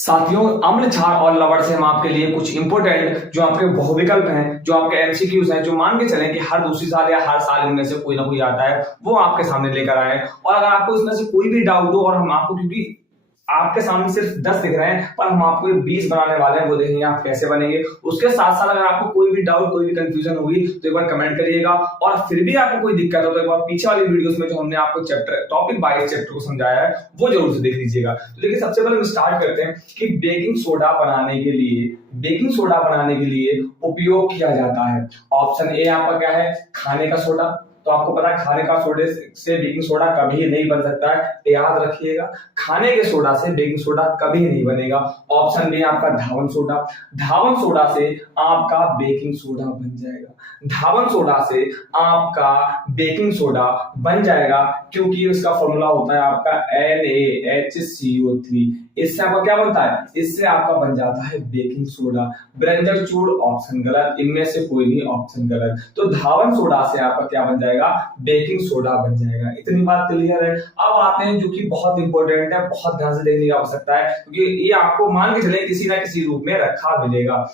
साथियों, अम्ल क्षार और लवण से हम आपके लिए कुछ इंपोर्टेंट जो आपके बहुविकल्प हैं, जो आपके एमसीक्यूज हैं, जो मान के चलें कि हर दूसरी साल या हर साल इनमें से कोई ना कोई आता है, वो आपके सामने लेकर आए। और अगर आपको इसमें से कोई भी डाउट हो और हम आपको, क्योंकि आपके सामने सिर्फ 10 दिख रहे हैं पर हम आपको 20 बनाने वाले हैं, वो देखेंगे आप कैसे बनेंगे। उसके साथ साथ अगर आपको कोई भी डाउट, कोई भी कंफ्यूजन होगी तो एक बार कमेंट करिएगा। और फिर भी आपको कोई दिक्कत हो तो एक बार पीछे वाली वीडियोस में जो हमने आपको चैप्टर टॉपिक वाइज चैप्टर को समझाया है वो जरूर से देख लीजिएगा। तो देखिए, सबसे पहले हम स्टार्ट करते हैं कि बेकिंग सोडा बनाने के लिए उपयोग किया जाता है। ऑप्शन ए आपका क्या है, खाने का सोडा। तो आपको पता है खाने का सोडे से बेकिंग सोडा कभी नहीं बन सकता है, याद रखिएगा। खाने के सोडा से बेकिंग सोडा कभी नहीं बनेगा। ऑप्शन बी आपका धावन सोडा। धावन सोडा से आपका बेकिंग सोडा बन जाएगा। धावन सोडा से आपका बेकिंग सोडा बन जाएगा, क्योंकि उसका फॉर्मूला होता है आपका NaHCO3। इससे आपका क्या बनता है, इससे आपका बन जाता है बेकिंग सोडा। ब्रेंजर चूड़ ऑप्शन गलत, इनमें से कोई नहीं ऑप्शन गलत। तो धावन सोडा से आपका क्या बन जाएगा, बेकिंग सोडा बन जाएगा। इतनी बात क्लियर है। अब आते हैं जो कि बहुत इंपॉर्टेंट है, बहुत ध्यान से देखने की आवश्यकता है, क्योंकि ये आपको मान के चले किसी ना किसी रूप में रखा मिलेगा।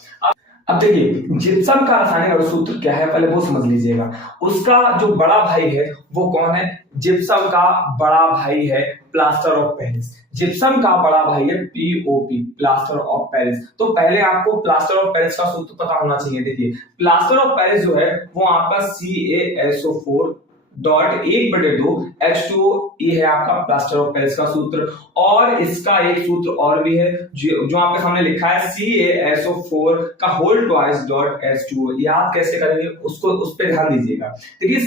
अब देखिए, जिप्सम का रासायनिक सूत्र क्या है, पहले वो समझ लीजिएगा। उसका जो बड़ा भाई है वो कौन है, जिप्सम का बड़ा भाई है प्लास्टर ऑफ पेरिस। जिप्सम का बड़ा भाई है POP, प्लास्टर ऑफ पेरिस। तो पहले आपको प्लास्टर ऑफ पेरिस का सूत्र पता होना चाहिए। देखिए, प्लास्टर ऑफ पेरिस जो है वो आपका CaSO4 डॉट 1/2 H2O, ये है आपका प्लास्टर ऑफ पेरिस का सूत्र। और इसका एक सूत्र और भी है जो आपके सामने लिखा है CaSO4 का होल ट्वाइस डॉट H2O। याद कैसे करेंगे उसको, उस पर ध्यान दीजिएगा। देखिए,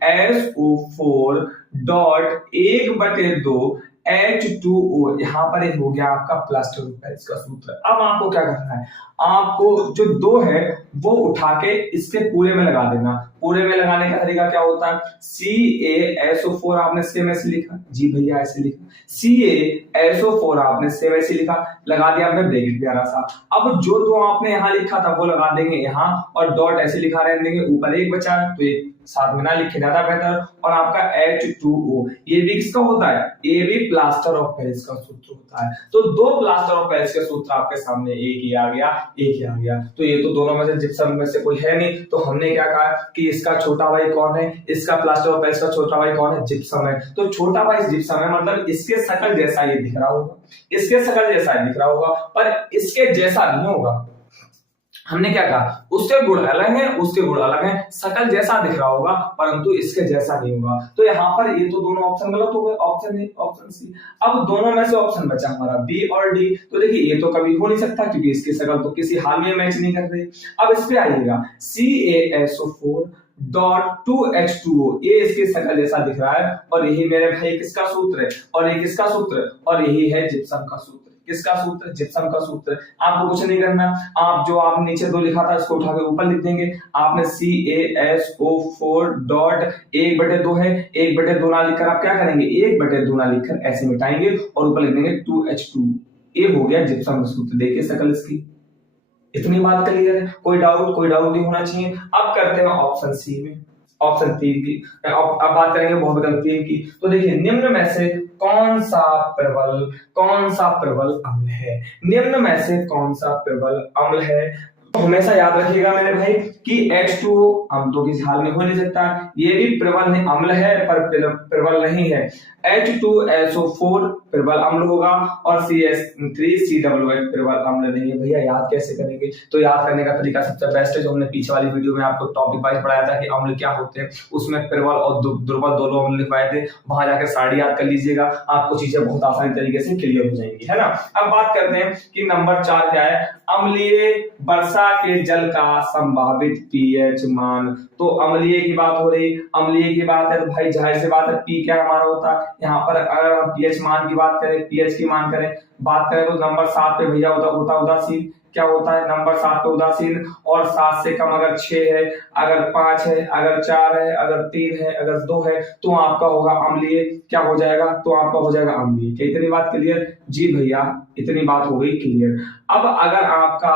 CaSO4 डॉट 1/2 H2O, यहां पर एक हो गया आपका प्लास्टर ऑफ पेरिस का सूत्र। अब आपको क्या करना है, आपको जो 2 है वो उठा के इसके पूरे में लगा देना। पूरे में लगाने का तरीका क्या होता है, CaSO4 आपने सेम ऐसे लिखा, जी भैया ऐसे लिखा। CaSO4 आपने सेम ऐसे लिखा, लगा दिया आपने ब्रैकेट प्यारा सा। अब जो 2 आपने यहाँ लिखा था वो लगा देंगे यहाँ, और डॉट ऐसे लिखा रहने देंगे। ऊपर एक बचा तो एक साथ में ना लिखे ज्यादा बेहतर। और आपका H2O, ये भी किसका होता है, ये भी प्लास्टर ऑफ पेरिस का सूत्र होता है। तो 2 प्लास्टर ऑफ पेरिस के सूत्र आपके सामने, एक ही आ गया, एक ही आ गया। तो ये तो दोनों में से जिप्सम में से कोई है नहीं, तो हमने क्या कहा कि इसका छोटा भाई कौन है, इसका प्लास्टर ऑफ पेरिस का छोटा भाई कौन है, जिप्सम है। तो छोटा भाई जिप्सम है, मतलब इसके शकल जैसा ये दिख रहा होगा, इसके शकल जैसा दिख रहा होगा, पर इसके जैसा नहीं होगा। हमने क्या कहा, उसके गुण अलग हैं, उसके गुण अलग हैं, शकल जैसा दिख रहा होगा परंतु इसके जैसा नहीं होगा। तो यहाँ पर ये तो दोनों ऑप्शन गलत हो गए, ऑप्शन ए ऑप्शन सी। अब दोनों में से ऑप्शन बचा हमारा बी और डी। तो देखिए, ये तो कभी हो नहीं सकता क्योंकि इसकी शकल तो किसी हाल में मैच नहीं कर रही। अब इस पे आइएगा, CaSO4 डॉट 2H2O, ये इसके शकल जैसा दिख रहा है, और यही मेरे भाई किसका सूत्र है, और ये किसका सूत्र, और यही है जिप्सम का सूत्र। किसका सूत्र, जिप्सम का सूत्र। आपको कुछ नहीं करना, आप जो आपने नीचे 2 लिखा था इसको उठा के ऊपर लिख देंगे। आपने CaSO4 डॉट 1/2 है, 1/2 ना लिखकर आप क्या करेंगे, 1/2 ना लिखकर ऐसे मिटाएंगे और ऊपर लिख देंगे 2H2। ये हो गया जिप्सम का सूत्र। देखिए शकल इसकी, इतनी बात क्लियर है, कोई डाउट नहीं होना चाहिए। अब करते हैं ऑप्शन सी में, ऑप्शन 3 की। अब बात करेंगे बहुविकल्प 3 की। तो देखिए, निम्न में से कौन सा प्रबल अम्ल है, निम्न में से कौन सा प्रबल अम्ल है। तो हमेशा याद रखिएगा मेरे भाई कि H2O हम तो किसी हाल में हो नहीं सकता, ये भी प्रबल अम्ल है पर प्रबल नहीं है। H2SO4 प्रबल अम्ल होगा और CH3COOH प्रबल अम्ल नहीं है। भैया याद कैसे करेंगे, तो याद करने का तरीका सबसे बेस्ट है जो हमने पीछे वाली वीडियो में आपको टॉपिक वाइज पढ़ाया था कि अम्ल क्या होते हैं, उसमें प्रबल और दुर्बल दोनों अम्ल लिखवाए थे। वहां जाकर सारी याद कर लीजिएगा, आपको चीजें बहुत आसानी तरीके से क्लियर हो जाएंगी, है ना। अब बात करते हैं कि नंबर 4 क्या है, अम्लीय वर्षा के जल का संभावित पीएच मान। तो अम्लीय की बात हो रही, अम्लीय की बात है तो भाई जाहिर सी बात है पी क्या हमारा होता है। यहाँ पर अगर हम पीएच मान की बात करें, पीएच की मान बात करें तो नंबर 7 पे भैया होता उदासीन। क्या होता है, नंबर 7 पे उदासीन। और 7 से कम अगर 6 है, अगर 5 है, अगर 4 है, अगर 3 है, अगर 2 है, तो आपका होगा अम्लीय। क्या हो जाएगा, तो आपका हो जाएगा अम्लीय। क्या इतनी बात क्लियर, जी भैया इतनी बात हो गई क्लियर। अब अगर आपका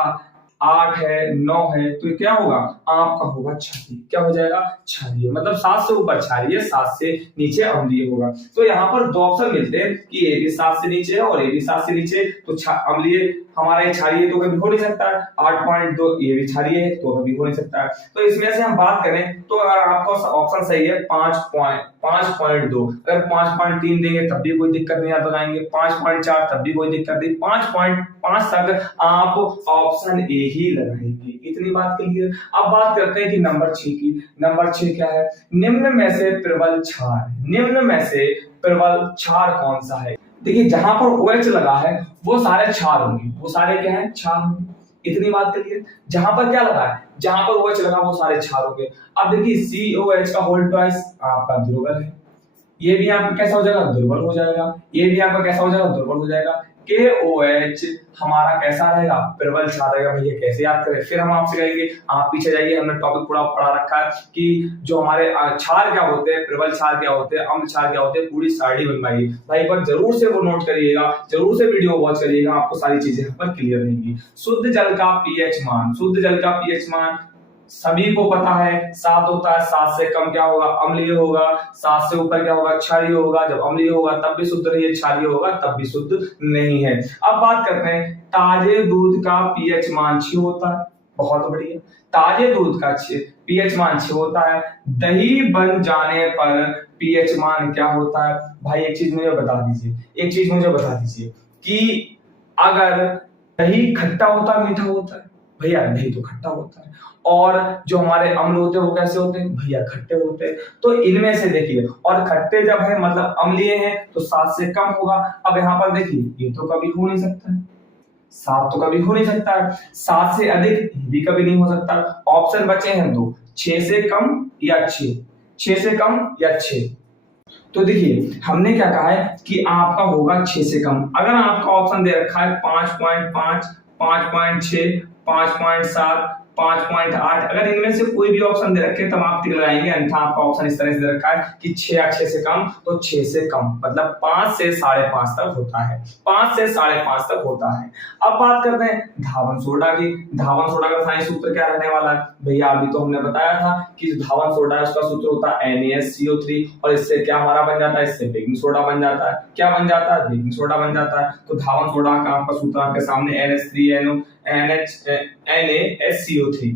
8 है, 9 है, तो क्या होगा, आपका होगा क्षारीय। क्या हो जाएगा? क्षारीय। मतलब 7 से ऊपर क्षारीय, 7 से नीचे अम्लीय होगा। तो यहाँ पर दो ऑप्शन मिलते हैं कि ये भी 7 से नीचे है और ये भी 7 से नीचे, तो अम्लीय हमारा ये क्षारीय तो कभी हो नहीं सकता। 8.2 ये भी क्षारीय है तो कभी हो नहीं सकता। तो इसमें से हम बात करें तो अगर आपका ऑप्शन सही है 5.2, अगर 5.3 देंगे तब भी कोई दिक्कत नहीं, आप लगाएंगे 5.4 तब भी कोई दिक्कत नहीं, 5.5 तक आप ऑप्शन ए ही लगाएंगे। इतनी बात क्लियर। अब बात करते हैं कि नंबर 6 की। नंबर 6 क्या है? निम्न में से प्रबल क्षार, निम्न में से प्रबल क्षार कौन सा है? देखिए जहां पर OH लगा है वो सारे क्षार होंगे, वो सारे क्या है? क्षार होंगे। इतनी बात क्लियर। जहां पर क्या लगा है? जहां पर OH लगा वो सारे क्षार होंगे। अब देखिए COH का होल ट्वाइस आपका ध्रुवल है, ये भी आपका कैसा हो जाएगा? दुर्बल हो जाएगा। ये भी आपका कैसा हो जाएगा? दुर्बल हो जाएगा। KOH हमारा कैसा रहेगा? प्रबल क्षार रहेगा। भैया कैसे याद करें? फिर हम आपसे कहेंगे, आप पीछे जाइए, हमने टॉपिक पूरा पढ़ा रखा है कि जो हमारे क्षार क्या होते हैं, प्रबल क्षार क्या होते हैं, अम्ल क्षार क्या होते हैं, पूरी सारणी बनवाइए भाई। एक बार जरूर से वो नोट करिएगा, जरूर से वीडियो वॉच करिएगा, आपको सारी चीजें यहाँ पर क्लियर रहेंगी। शुद्ध जल का पीएच मान, शुद्ध जल का पीएच मान सभी को पता है 7 होता है। 7 से कम क्या होगा? अम्लीय होगा। 7 से ऊपर क्या होगा? क्षारीय होगा। जब अम्लीय होगा तब भी शुद्ध नहीं है, क्षारीय होगा तब भी शुद्ध नहीं है। अब बात करते हैं ताजे दूध का पीएच मान 6 होता है। बहुत बढ़िया। ताजे दूध का पीएच मान 6 होता है। दही बन जाने पर पीएच मान क्या होता है? भाई एक चीज मुझे बता दीजिए, एक चीज मुझे बता दीजिए कि अगर दही खट्टा होता है मीठा होता है? भैया दही तो खट्टा होता है। और जो हमारे अम्ल होते हैं वो कैसे होते हैं? भैया खट्टे होते हैं। तो इनमें से देखिए, और खट्टे जब है मतलब अम्लीय है तो 7 से कम होगा। अब यहाँ पर देखिए ये तो कभी हो नहीं सकता है, 7 तो कभी हो नहीं सकता है, 7 से अधिक भी कभी नहीं हो सकता। ऑप्शन बचे हैं 2, 6 से कम या 6, 6 से कम या 6। तो देखिए हमने क्या कहा है कि आपका होगा 6 से कम। अगर आपका ऑप्शन दे रखा है 5.5, 5.6, 5.7, 5.8, अगर इनमें से कोई भी ऑप्शन दे रखे तब आप टिक लगाएंगे, अन्यथा आपका ऑप्शन इस तरह से दे रखा है कि 6 या 6 से कम, तो 6 से कम मतलब 5 से 5.5 तक होता है, 5 से 5.5 तक होता है। अब बात करते हैं धावन सोडा की। धावन सोडा का रासायनिक सूत्र क्या रहने वाला है? भैया अभी तो हमने बताया था कि जो धावन सोडा है उसका सूत्र होता है NaSCO3, और इससे क्या हमारा बन जाता है? इससे बेकिंग सोडा बन जाता है। क्या बन जाता है? बेकिंग सोडा बन जाता है। तो धावन सोडा का आपका सूत्र आपके सामने NaSCO3।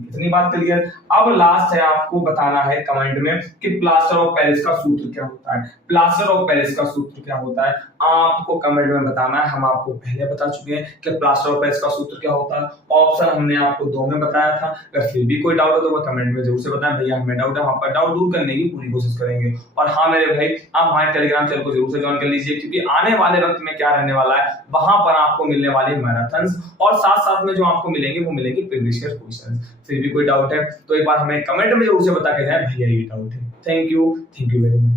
इतनी बात क्लियर। अब लास्ट है आपको बताना है कमेंट में कि प्लास्टर ऑफ पेरिस का सूत्र क्या होता है। प्लास्टर ऑफ पेरिस का सूत्र क्या होता है आपको कमेंट में बताना है। हम आपको पहले बता चुके हैं कि प्लास्टर ऑफ पेरिस का सूत्र क्या होता है। ऑप्शन हमने आपको 2 में बताया था। अगर फिर भी कोई डाउट हो तो वो कमेंट में जरूर से बताएं, भैया हमें डाउट है, हम आपका डाउट दूर करने की पूरी कोशिश करेंगे। और हाँ मेरे भाई, आप हमारे टेलीग्राम चैनल को जरूर से ज्वाइन कर लीजिए, क्योंकि आने वाले वक्त में क्या रहने वाला है, वहां पर आपको मिलने वाले मैराथन्स और साथ साथ में जो आपको मिलेंगे वो मिलेंगे प्रीवियस ईयर क्वेश्चन। फिर भी कोई डाउट है तो एक बार हमें कमेंट में जरूर से बता के जाए, भैया ये डाउट है। Thank you very much.